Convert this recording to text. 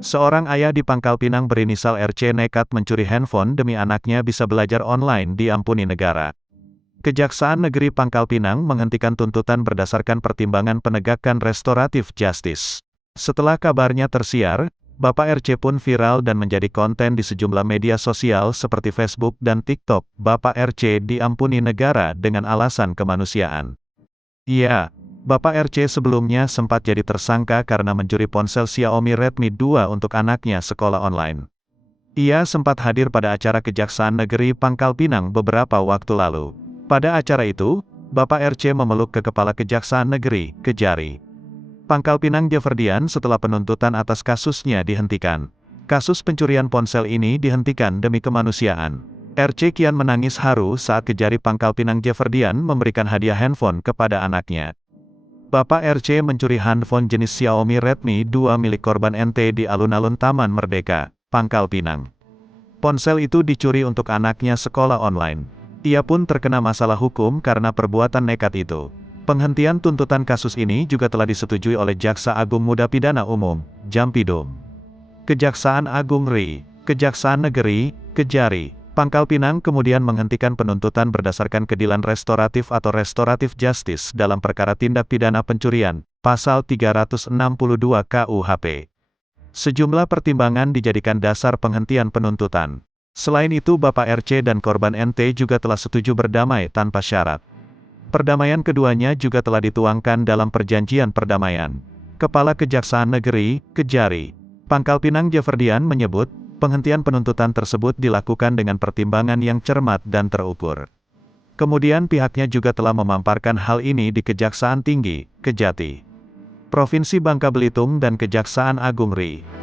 Seorang ayah di Pangkal Pinang berinisial RC nekat mencuri handphone demi anaknya bisa belajar online diampuni negara. Kejaksaan Negeri Pangkal Pinang menghentikan tuntutan berdasarkan pertimbangan penegakan restoratif justice. Setelah kabarnya tersiar, Bapak RC pun viral dan menjadi konten di sejumlah media sosial seperti Facebook dan TikTok. Bapak RC diampuni negara dengan alasan kemanusiaan. Iya, Bapak RC sebelumnya sempat jadi tersangka karena mencuri ponsel Xiaomi Redmi 2 untuk anaknya sekolah online. Ia sempat hadir pada acara Kejaksaan Negeri Pangkal Pinang beberapa waktu lalu. Pada acara itu, Bapak RC memeluk ke Kepala Kejaksaan Negeri, Kejari Pangkal Pinang Jeferdian setelah penuntutan atas kasusnya dihentikan. Kasus pencurian ponsel ini dihentikan demi kemanusiaan. RC kian menangis haru saat Kejari Pangkal Pinang Jeferdian memberikan hadiah handphone kepada anaknya. Bapak RC mencuri handphone jenis Xiaomi Redmi 2 milik korban NT di alun-alun Taman Merdeka, Pangkal Pinang. Ponsel itu dicuri untuk anaknya sekolah online. Ia pun terkena masalah hukum karena perbuatan nekat itu. Penghentian tuntutan kasus ini juga telah disetujui oleh Jaksa Agung Muda Pidana Umum, Jampidum. Kejaksaan Agung RI, Kejaksaan Negeri, Kejari, Pangkal Pinang kemudian menghentikan penuntutan berdasarkan keadilan restoratif atau restoratif justice dalam perkara tindak pidana pencurian, pasal 362 KUHP. Sejumlah pertimbangan dijadikan dasar penghentian penuntutan. Selain itu Bapak RC dan korban NT juga telah setuju berdamai tanpa syarat. Perdamaian keduanya juga telah dituangkan dalam perjanjian perdamaian. Kepala Kejaksaan Negeri, Kejari, Pangkal Pinang Jeferdian menyebut, penghentian penuntutan tersebut dilakukan dengan pertimbangan yang cermat dan terukur. Kemudian pihaknya juga telah memamparkan hal ini di Kejaksaan Tinggi, Kejati, Provinsi Bangka Belitung dan Kejaksaan Agung RI.